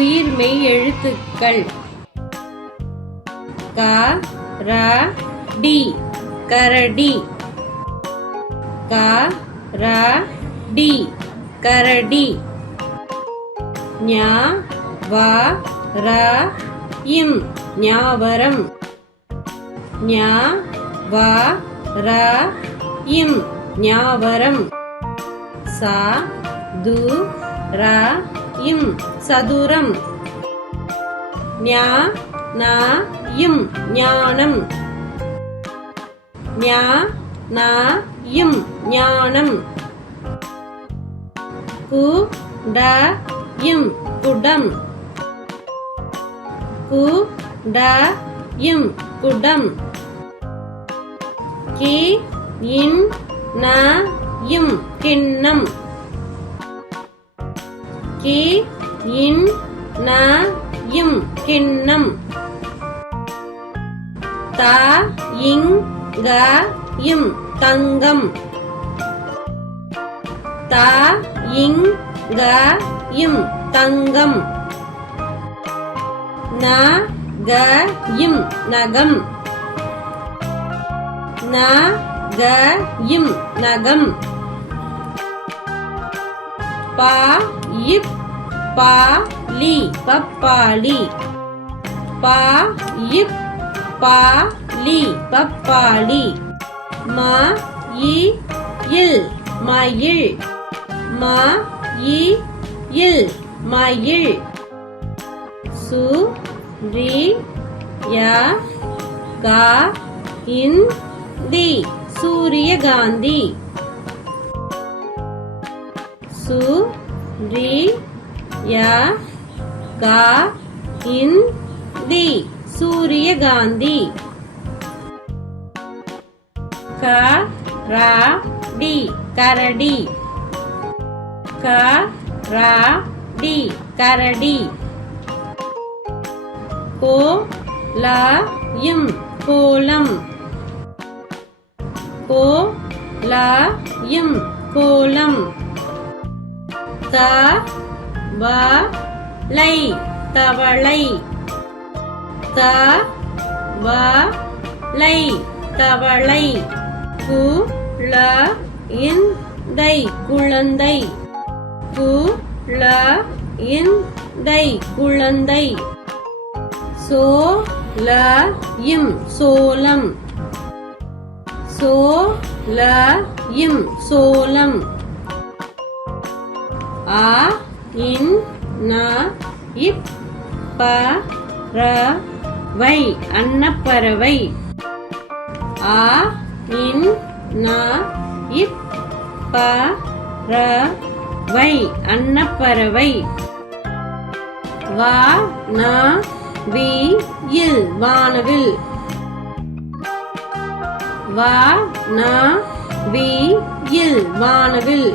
உயிர்மெய் எழுத்துக்கள். க ர டி கரடி. க ர டி கரடி. ஞ வ ர இம் ஞாவரம். ஞ வ ர இம் ஞாவரம். ச து ர இம் சதுரம். ஞ ந இம் ஞானம். ஞ ந இம் ஞானம். கு ட இம் குடம். கு ட இம் குடம். கி இன் ந இம் கிண்ணம். கி இன் ந இம் கிண்ணம். த இங் க இம் தங்கம். த இங் க இம் தங்கம். ந க இம் நகம். ந க இம் நகம். ப இப் பா லி பப்பாளி. ப இப் பா லி பப்பாளி. ம இ இல் மயில். ம இ இல் மயில். சு ரி ய கா இன் தி சூரியகாந்தி. சு ரி ய கா இன் தி சூரியகாந்தி. க ர டி கரடி. க ர டி கரடி. கோ ல இம் கோலம். கோ ல இம் கோலம். த வ லை தவளை. த வ லை தவளை. கு ல இன் தை குழந்தை. கு ல இன் தை குழந்தை. சோ ல இம் சோளம். சோ ல இம் சோளம். ஆ இன் ந இப் ப ற வை அன்னப்பறவை. ஆ இன் ந இப் ப ற வை அன்னப்பறவை. வா ந வி இல் வானவில். வா ந வி இல் வானவில்.